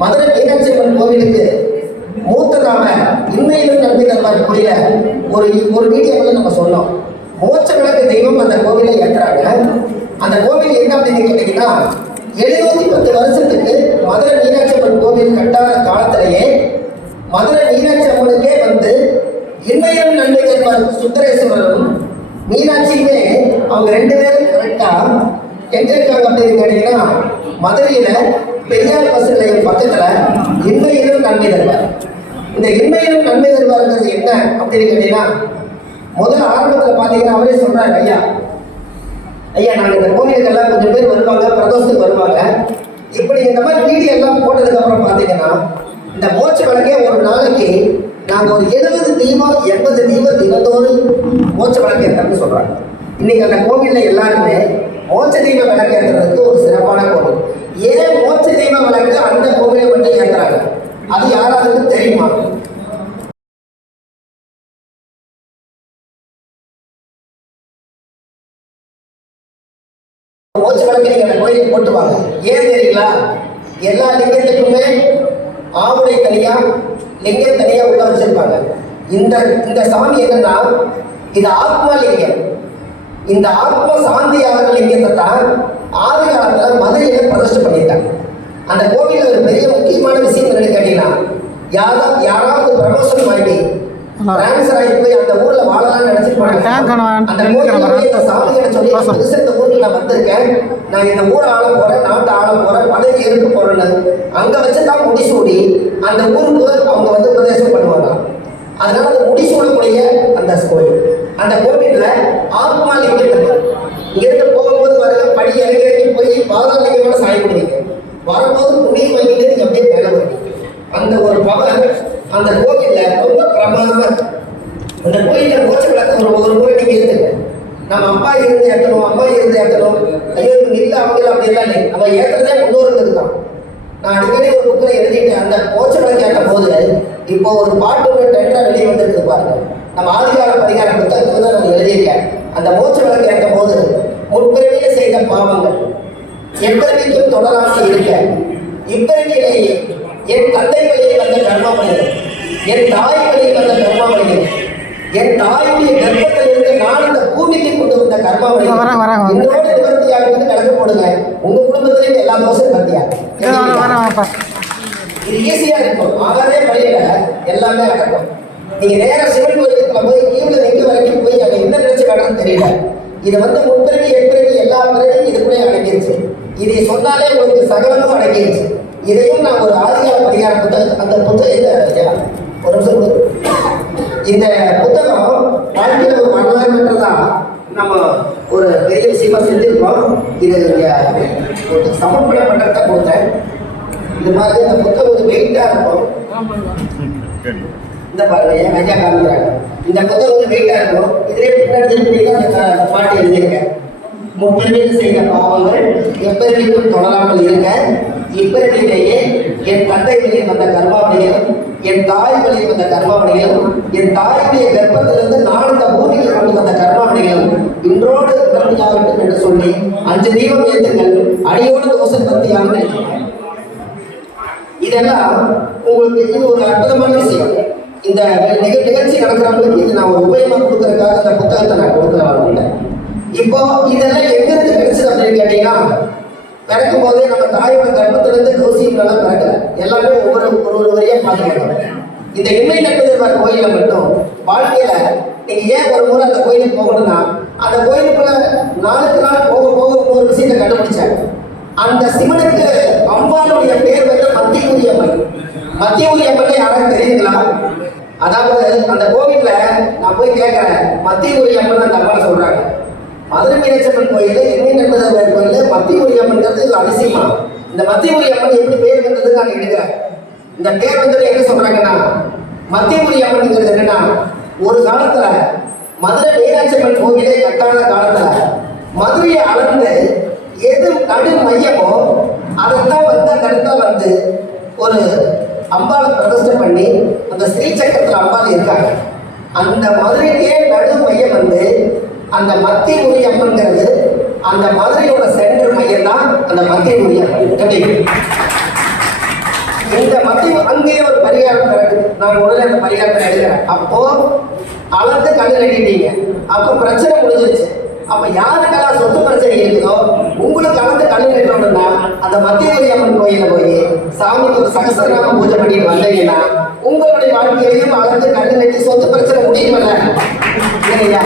மதுரை மீனாட்சி அம்மன் கோவிலுக்கு மூத்ததாக இன்மையிலும் நம்பி தருவார் கூடிய ஒரு ஒரு வீடியோவில் நம்ம சொன்னோம். மோட்ச கணக்கு தெய்வம் அந்த கோவிலை ஏற்றுறாங்க அந்த கோவில் என்ன அப்படின்னு கேட்டீங்கன்னா எழுநூத்தி பத்து வருஷத்துக்கு மதுரை மீனாட்சி அம்மன் கோவில் கட்டாத காலத்திலேயே மதுரை மீனாட்சி அம்மனுக்கே வந்து இன்மையிலும் நன்மை தருவார் சுந்தரேஸ்வரரும் மீனாட்சியுமே அவங்க ரெண்டு பேரும் கரெக்டா எங்க இருக்காங்க அப்படின்னு கேட்டீங்கன்னா மதுரையில பெரியார் பஸ் நிலையம் பக்கத்துல இன்மையிலும் நன்மை தருவார். இந்த இன்மையிலும் நன்மை தருவாருங்கிறது என்ன அப்படின்னு கேட்டீங்கன்னா முதல் ஆரம்பத்துல பாத்தீங்கன்னா அவரே சொல்றாரு ஐயா ஐயா நாங்க இந்த கோவிலுக்கெல்லாம் கொஞ்சம் பேர் வருவாங்க பிரதோஷத்துக்கு வருவாங்க. இப்படி இந்த மாதிரி வீடியோ எல்லாம் போட்டதுக்கு அப்புறம் பாத்தீங்கன்னா இந்த மோட்ச வழக்கே ஒரு நாளைக்கு நாங்க ஒரு எழுபது தீபம் எண்பது தீபம் தினத்தோடு மோட்ச விளக்கேற்றம்னு சொல்றாங்க. இன்னைக்கு அந்த கோவிலில் எல்லாருமே மோட்ச தீப விளக்கேற்றுறதுக்கு ஒரு சிறப்பான கோவில். ஏன் மோட்ச தீப விளக்கு அந்த கோவிலை மட்டும் ஏற்றுறாங்க அது யாராவது தெரியுமா? மோட்ச விளக்கு நீங்க அந்த கோயிலுக்கு போட்டு வாங்க. ஏன் தெரியுங்களா? எல்லா லிங்கத்துக்குமே ஆவுடை தனியா லிங்கம் தனியா உள்ள வச்சிருப்பாங்க. இந்த இந்த சாமி என்னன்னா இது ஆத்மா லிங்கம். இந்த ஆத்ம சாந்தியாக லிங்கத்தை தான் ஆதி காலத்துல மதுரையில பிரதிஷ்டை பண்ணிட்டாங்க. அந்த கோவில்ல ஒரு பெரிய முக்கியமான விஷயம் என்னன்னு கேட்டீங்கன்னா யாராவது யாராவது பிரமோஷன் வாங்கி டிரான்ஸ்ஃபர் ஆகி போய் அந்த ஊர்ல வாழலாம்னு நினைச்சிருப்பாங்க. அந்த இந்த சாமியை சொல்லி இந்த ஊருக்கு நான் வந்திருக்கேன். நான் இந்த ஊரை ஆள போறேன் நாட்டை ஆள போறேன் பதவி இருக்க போறேன்னு. அங்க வச்சு தான் முடிசூடி அந்த ஊருக்கு அவங்க வந்து உபதேசம் பண்ணுவாங்க. அதனால அந்த முடிசூடக்கூடிய அந்த கோயில். அந்த கோவிட்ல ஆத்மா லிங்கம் இங்க இருந்து போகும்போது வரல படி இறங்கி போய் பாதாள லிங்கமோட சாய் கொடுவீங்க வரும்போது துணி வாங்கிட்டு நீங்க அப்படியே மேல வருவீங்க அந்த ஒரு பவர் அந்த கோவில்ல ரொம்ப பிரமாதமா அந்த கோயில மோட்ச விளக்கு ஒரு ஒரு முறை நீங்க இருந்துங்க. நம்ம அப்பா இருந்து ஏற்றணும் அம்மா இருந்து ஏற்றணும் ஐயோ இவங்க இல்ல அவங்க அப்படி எல்லாம் இல்லை. நம்ம ஏற்றதே முன்னோர்கள் தான். நான் அடிக்கடி ஒரு புக்கில் எழுதிட்டேன் அந்த மோட்ச விளக்கு ஏற்றும் போது இப்போ ஒரு பாட்டு ஒன்று டெண்டா வெளியே வந்துருக்குது பாருங்க. நம்ம ஆதிகால பரிகார புத்தகத்துல தான் நான் எழுதியிருக்கேன். அந்த மோட்ச விளக்கு ஏற்றும் போது முற்பிறவியில் செய்த பாவங்கள் எப்பிறவிக்கும் தொடராமல் இருக்க? இப்பிறவியிலேயே என் தந்தை வழியில் வந்த கர்மாமணிகள் என் தாய் வழியில் வந்த கர்மாமணிகள் என் தாயுடைய கர்ப்பத்திலிருந்து நான் இந்த பூமிக்கு கொண்டு வந்த வரேன். என்னோட நிவர்த்தி ஆகுதுன்னு விளக்கு போடுங்க. உங்க குடும்பத்திலேயும் எல்லா தோசையும் பத்தியா? இது ஈஸியா இருக்கும். ஆறே வழியில எல்லாமே நடக்கும் நீங்க நேரா சிவன் கோயிலுக்கு போகும்போது கீழே எங்க வரைக்கும் போய் அங்க என்ன நினைச்சு வேணும்னு தெரியல. இது வந்து முற்பிறவி எப்பிறவி எல்லா பிறவியும் இதுக்குள்ளே அடங்கிடுச்சு இதை சொன்னாலே உங்களுக்கு சகலமும் அடங்கிடுச்சு இதையும் நான் ஒரு ஆதிகால பரிகார புத்தகம் அந்த புத்தகம் ஒரு நிமிஷம் இந்த புத்தகம் வாழ்க்கையில் ஒரு வரலாறு தான் நம்ம ஒரு பெரிய விஷயமா செஞ்சிருக்கோம். இது இங்க ஒரு சமர்ப்பண கொடுத்தேன். இது மாதிரி இந்த புத்தகம் இந்த பாருங்க என் ஐயா காமிக்கிறாங்க. இந்த புத்தகம் வந்து வெயிட்டா இருக்கும் இதிலே பின்னாடி அந்த பாட்டு எழுதியிருக்கேன். முப்பிறவியில் செய்த பாவங்கள் எப்பெருமைக்கும் தொடராமல் இருக்க இப்பிறவிலேயே என் தந்தை வழியில் வந்த கர்மாவணிகளும் என் தாய் வழியில் வந்த கர்மாவணிகளும் என் தாயுடைய கர்ப்பத்திலிருந்து நான் இந்த பூமியில் கொண்டு வந்த கர்மாவணிகளும் இன்றோடு பிறந்தாகட்டும் என்று சொல்லி அஞ்சு தீபம் ஏற்றுங்கள் அடியோடு தோசை பத்தியாக இதெல்லாம் உங்களுக்கு இது ஒரு அற்புதமான விஷயம். இந்த நிகழ்ச்சி நடக்கிறவங்களுக்கு இது நான் ஒரு உபயோகம் கொடுக்கறதுக்காக இந்த புத்தகத்தை நான் கொடுக்குறேன் இப்போ இதெல்லாம் எங்க இருந்து கிடைச்சது அப்படின்னு கேட்டீங்கன்னா பிறக்கும் போதே நம்ம தாயோட கர்ப்பத்திலிருந்து கௌசியங்களெல்லாம் பிறக்கல. எல்லாமே ஒவ்வொரு ஒரு ஒரு வரியா பாத்துக்கணும் இந்த இன்மை நட்பதேவர் கோயில மட்டும் வாழ்க்கையில நீங்க ஏன் ஒரு முறை அந்த கோயிலுக்கு போகணும்னா அந்த கோயிலுக்குள்ள நாளுக்கு நாள் போக போக ஒரு விஷயத்தை கண்டுபிடிச்சாங்க அந்த சிவனுக்கு அம்பாளுடைய பேர் வந்து மத்தியூரி அம்மன். மத்தியூரி அம்மன் யாராவது தெரியுங்களா? அதாவது அந்த கோவில்ல நான் போய் கேட்கிறேன் மத்தியூரி அம்மன் அந்த அம்மாவை சொல்றாங்க. மதுரை மீனச்சம்மன் அம்மன் கோயில் எண்ணெய் நண்பதவர் கோயில் மத்திய அம்மன்றது அதிசயமா இந்த மத்தியூரி அம்மன் எப்படி பேர் வந்ததுன்னு நான் எடுக்கிறேன் இந்த பேர் வந்தது என்ன சொல்றாங்கன்னா மத்தியபுரி அம்மன்ங்கிறது என்னன்னா ஒரு காலத்துல மதுரை மீனாட்சி அம்மன் கோவிலை கட்டாத காலத்துல மதுரையை அளந்து எது நடு மையமோ அதைத்தான் வந்து அந்த இடத்துல வந்து ஒரு அம்பாளை பிரதிஷ்டை பண்ணி அந்த ஸ்ரீ சக்கரத்தில் அம்பாள் இருக்காங்க. அந்த மதுரைக்கே நடு மையம் வந்து அந்த மத்திய உரி அம்மன்கிறது. அந்த மதுரையோட சென்டர் மையம் தான் அந்த மத்திய உரி அம்மன் எப்படி? நான் உடனே அந்த பரிகாரத்தை எழுதுறேன் அப்போ அளந்து கண்ணு எழுதிட்டீங்க அப்போ பிரச்சனை முடிஞ்சிருச்சு. அப்ப யாருக்கெல்லாம் சொத்து பிரச்சனை இருக்குதோ உங்களுக்கு அளந்து கண்ணு நிறுவனம்னா அந்த மத்திய அம்மன் கோயில போய் சாமிக்கு ஒரு சகசரநாம பூஜை பண்ணிட்டு வந்தீங்கன்னா உங்களுடைய வாழ்க்கையிலையும் அளந்து கண்ணு நெட்டி சொத்து பிரச்சனை முடியுமல்ல? இல்லையா?